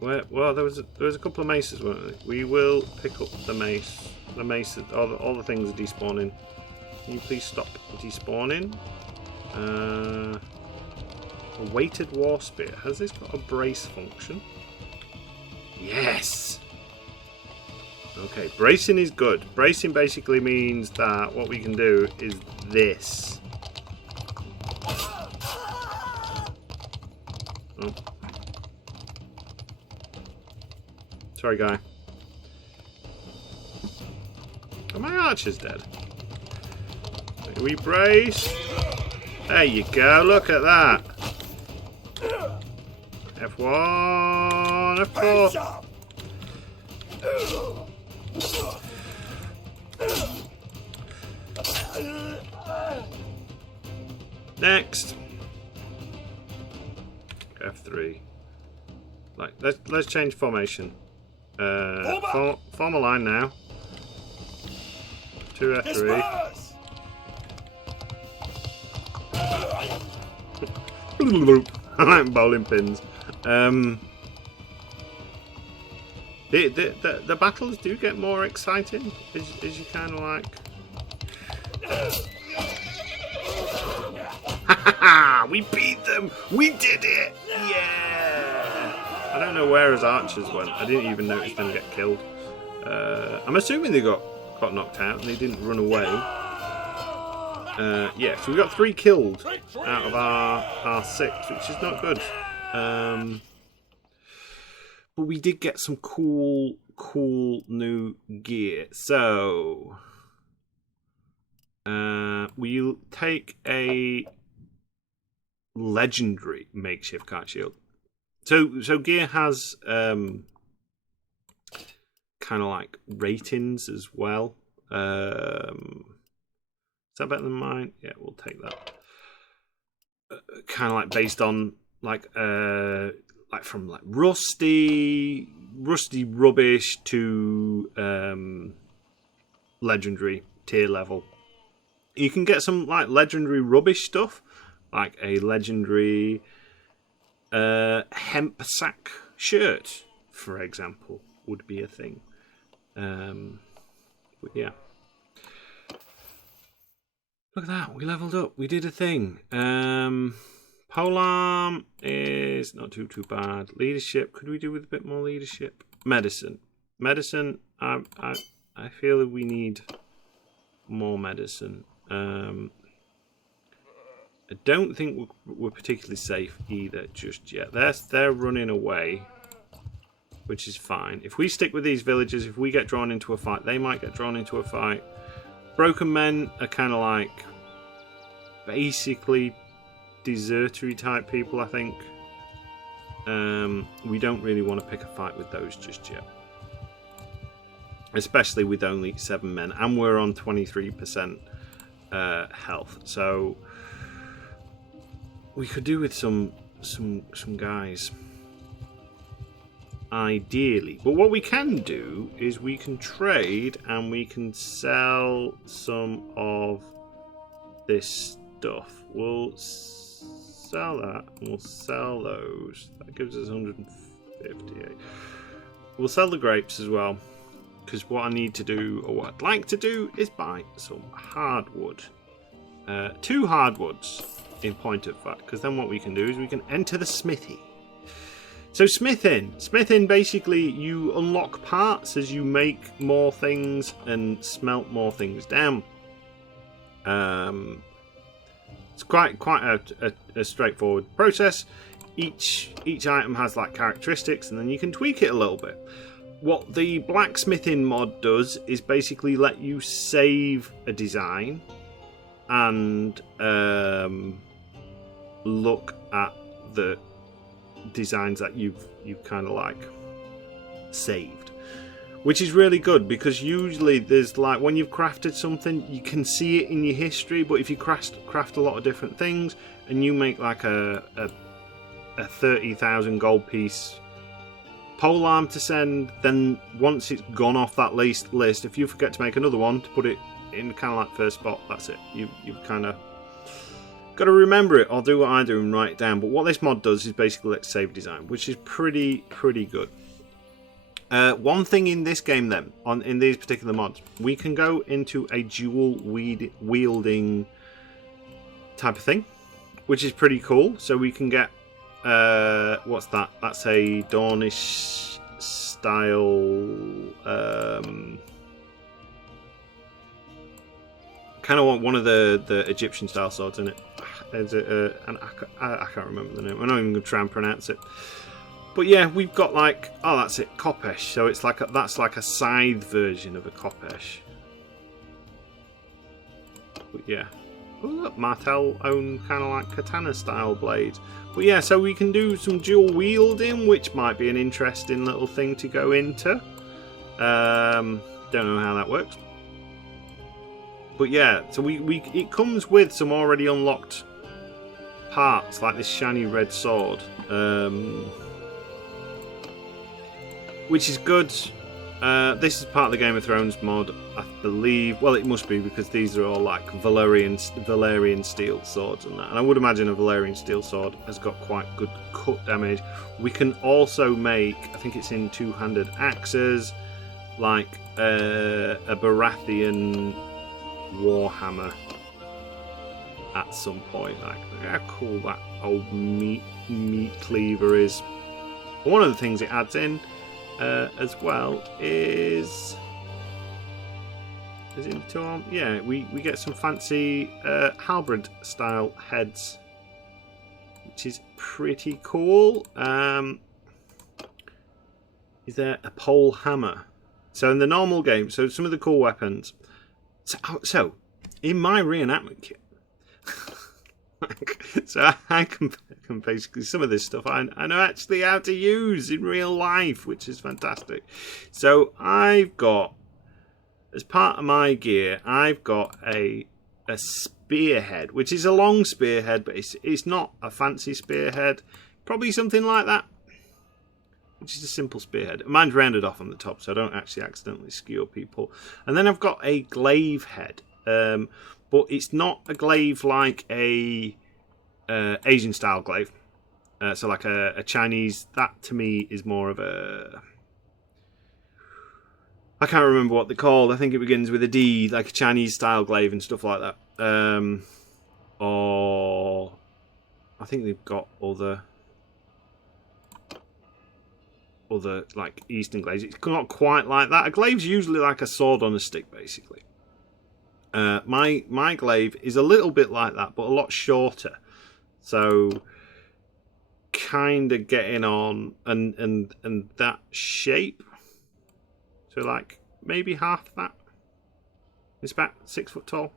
Well, there was a couple of maces, weren't there? We will pick up the mace. The mace, all the things are despawning. Can you please stop despawning? A weighted war spear. Has this got a brace function? Yes! Okay, bracing is good. Bracing basically means that what we can do is this. Oh. Sorry, guy. Are my archers dead? We brace. There you go, look at that. F1, F4. Next. F3. Like, let's change formation. Form a line now. 2 F3. I like bowling pins. The battles do get more exciting as you kind of like. We beat them! We did it! Yeah! I don't know where his archers went. I didn't even notice them get killed. I'm assuming they got knocked out and they didn't run away. Yeah, so we got 3 killed out of our 6, which is not good. But we did get some cool new gear. So we'll take a legendary makeshift kite shield. So gear has kind of like ratings as well. Is that better than mine? Yeah, we'll take that. Kind of like based on like from like rusty rubbish to legendary tier level. You can get some like legendary rubbish stuff, like a legendary hemp sack shirt, for example, would be a thing. But yeah. Look at that, we leveled up, we did a thing. Polearm is not too bad. Leadership, could we do with a bit more leadership? Medicine. Medicine, I feel that we need more medicine. I don't think we're particularly safe either just yet. They're running away, which is fine. If we stick with these villagers, if we get drawn into a fight, they might get drawn into a fight. Broken men are kind of like basically desertery type people, I think. We don't really want to pick a fight with those just yet. Especially with only 7 men. And we're on 23% health. So we could do with some guys. Ideally. But what we can do is we can trade and we can sell some of this stuff. We'll sell that and we'll sell those. That gives us 158. We'll sell the grapes as well, because what I need to do, or what I'd like to do, is buy some hardwood. 2 hardwoods in point of fact, because then what we can do is we can enter the smithy. So smithing basically you unlock parts as you make more things and smelt more things down. It's quite a straightforward process. Each item has like characteristics, and then you can tweak it a little bit. What the blacksmithing mod does is basically let you save a design and look at the designs that you've kind of like saved, which is really good, because usually there's like when you've crafted something you can see it in your history, but if you craft a lot of different things and you make like a 30,000 gold piece polearm to send. Then once it's gone off that list, if you forget to make another one to put it in kind of like first spot, that's it. You've kind of got to remember it, or do what I do and write it down. But what this mod does is basically let save design, which is pretty good. One thing in this game then, in these particular mods, we can go into a dual wielding type of thing, which is pretty cool. So we can get, what's that? That's a Dornish style, kind of want one of the Egyptian style swords in it. There's I can't remember the name. I'm not even going to try and pronounce it. But yeah, we've got like, oh, that's it, Kopesh. So it's like that's like a scythe version of a Kopesh. But yeah. Oh look, Martel own kind of like katana style blades. But yeah, so we can do some dual wielding, which might be an interesting little thing to go into. Don't know how that works. But yeah, so it comes with some already unlocked parts, like this shiny red sword, which is good. This is part of the Game of Thrones mod, I believe. Well, it must be, because these are all like Valyrian steel swords and that. And I would imagine a Valyrian steel sword has got quite good cut damage. We can also make, I think it's in two-handed axes, like a Baratheon warhammer at some point. Like, look how cool that old meat cleaver is. One of the things it adds in as well is into arm. Yeah, we get some fancy halberd style heads, which is pretty cool. Is there a pole hammer? So in the normal game, so some of the cool weapons. So in my reenactment kit, so I can basically, some of this stuff I know actually how to use in real life, which is fantastic. So I've got, as part of my gear, I've got a spearhead, which is a long spearhead, but it's not a fancy spearhead. Probably something like that, which is a simple spearhead. Mine's rounded off on the top, so I don't actually accidentally skewer people. And then I've got a glaive head, but it's not a glaive like a Asian style glaive. So like a Chinese, that to me is more of a, I can't remember what they're called. I think it begins with a D, like a Chinese style glaive and stuff like that. Or I think they've got other like Eastern glaives. It's not quite like that. A glaive's usually like a sword on a stick, basically. My glaive is a little bit like that, but a lot shorter. So kind of getting on and that shape. So like maybe half that. It's about 6 foot tall.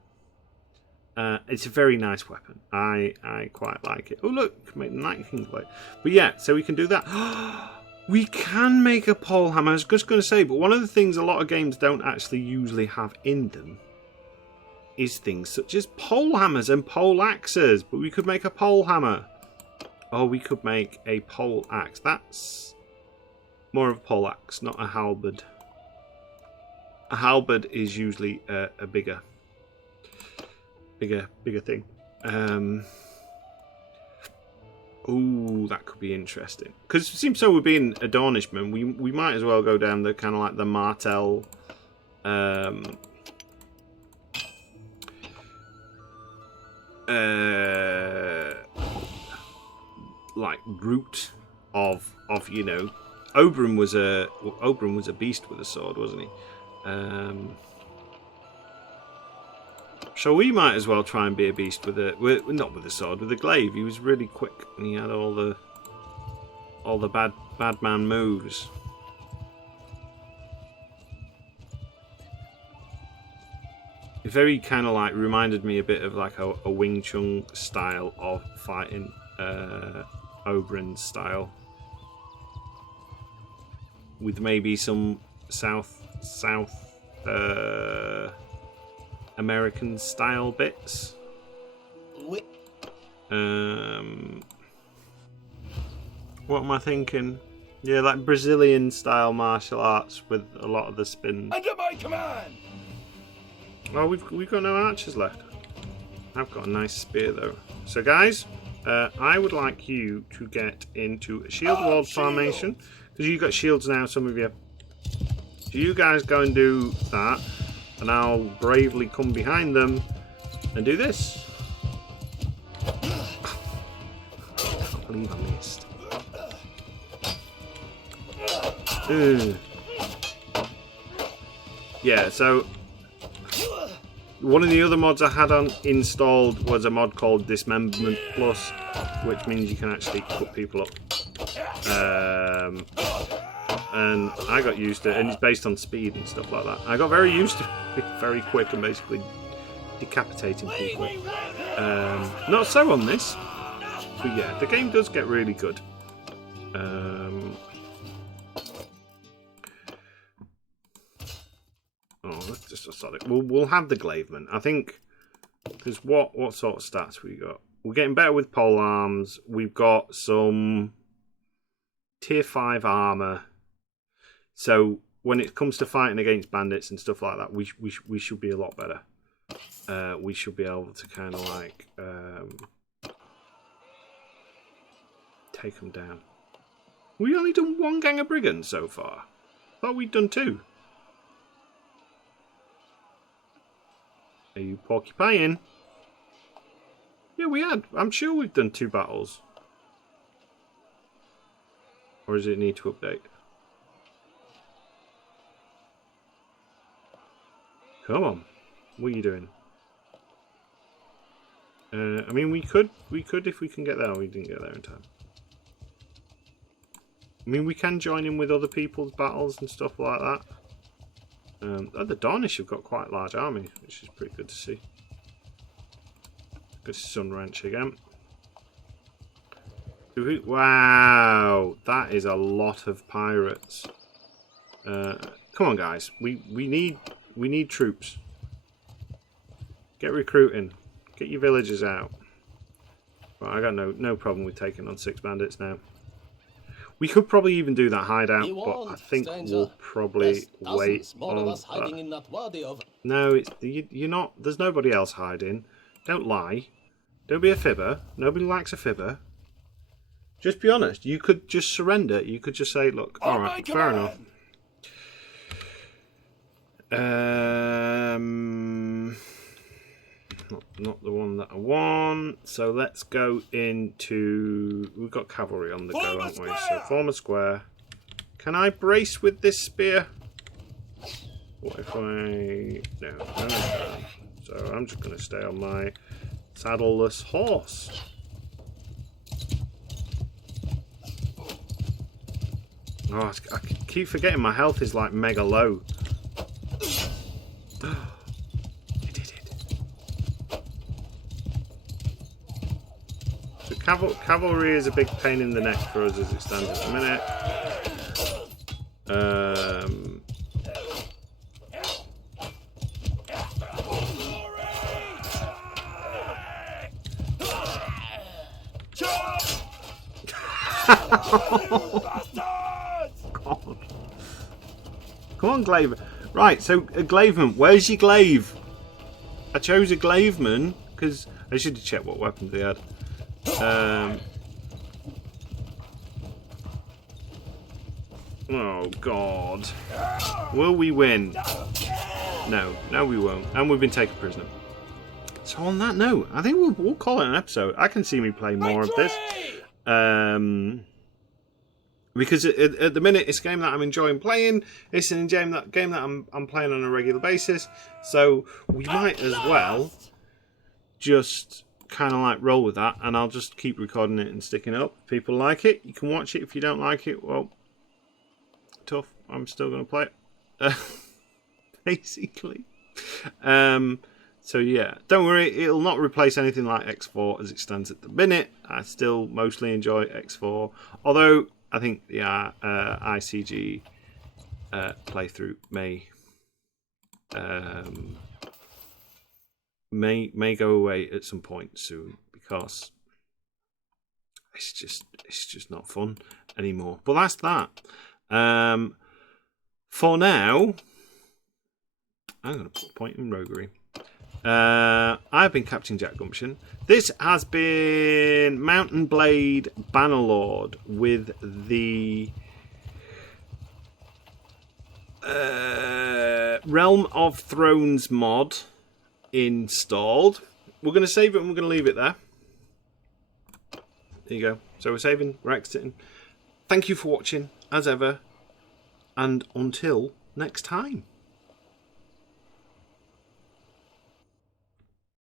It's a very nice weapon. I quite like it. Oh look, you can make the Night King blade. But yeah, so we can do that. We can make a pole hammer. I was just going to say, but one of the things a lot of games don't actually usually have in them is things such as pole hammers and pole axes. But we could make a pole hammer. Or we could make a pole axe. That's more of a pole axe, not a halberd. A halberd is usually a bigger thing. Ooh, that could be interesting. Because it seems so we're being a Dornishman, we might as well go down the kind of like the Martel like route of you know, Oberyn was a beast with a sword, wasn't he? So we might as well try and be a beast not with a sword, with a glaive. He was really quick and he had all the bad man moves. It very kind of like reminded me a bit of like a Wing Chun style of fighting, Oberyn style, with maybe some South American style bits. What am I thinking? Yeah, like Brazilian style martial arts with a lot of the spins. Under my command! Well, we've got no archers left. I've got a nice spear though. So guys, I would like you to get into a shield wall formation because you've got shields now. Some of you. So you guys go and do that, and I'll bravely come behind them and do this. I can't believe I missed. Ugh. Yeah, so one of the other mods I had on installed was a mod called Dismemberment Plus, which means you can actually cut people up. And I got used to it, and it's based on speed and stuff like that. I got very used to it, very quick and basically decapitating people. Not so on this, but yeah, the game does get really good. Oh, let's just start it. We'll have the Glaveman, I think, because what sort of stats we got? We're getting better with pole arms. We've got some tier 5 armor. So when it comes to fighting against bandits and stuff like that, we should be a lot better. We should be able to kind of like take them down. We only done 1 gang of brigands so far. Thought we'd done 2. Are you porcupine? Yeah, we had. I'm sure we've done 2 battles. Or does it need to update? Come on. What are you doing? I mean, we could if we can get there. We didn't get there in time. I mean, we can join in with other people's battles and stuff like that. The Dornish have got quite a large army, which is pretty good to see. Good Sun Ranch again. Wow, that is a lot of pirates. Come on, guys. We need troops. Get recruiting. Get your villagers out. Well, I got no problem with taking on 6 bandits now. We could probably even do that hideout, but I think we'll probably wait on that. No, it's you're not. There's nobody else hiding. Don't lie. Don't be a fibber. Nobody likes a fibber. Just be honest. You could just surrender. You could just say, "Look, all right, fair enough." Not the one that I want. So let's go into... We've got cavalry on the go, haven't we? So form a square. Can I brace with this spear? What if I... No. So I'm just going to stay on my saddleless horse. Oh, I keep forgetting my health is like mega low. Cavalry is a big pain in the neck for us as it stands at the minute. God. Come on, Glaive. Right, so a Glaveman. Where's your glaive? I chose a Glaveman because I should have checked what weapons they had. Oh God, will we win? No, we won't, and we've been taken prisoner. So on that note, I think we'll call it an episode. I can see me play more of this, because at the minute it's a game that I'm enjoying playing. It's a game that I'm playing on a regular basis. So we might as well just kind of like roll with that, and I'll just keep recording it and sticking it up. If people like it, you can watch it. If you don't like it, well, tough. I'm still going to play it, basically. So yeah, don't worry, it'll not replace anything like X4 as it stands at the minute. I still mostly enjoy X4, although I think the ICG playthrough may go away at some point soon, because it's just not fun anymore. But that's that. For now, I'm going to put a point in roguery. I've been Captain Jack Gumption. This has been Mountain Blade Bannerlord with the Realm of Thrones mod installed. We're going to save it and we're going to leave it there. There you go. So we're saving, we're exiting. Thank you for watching, as ever, and until next time.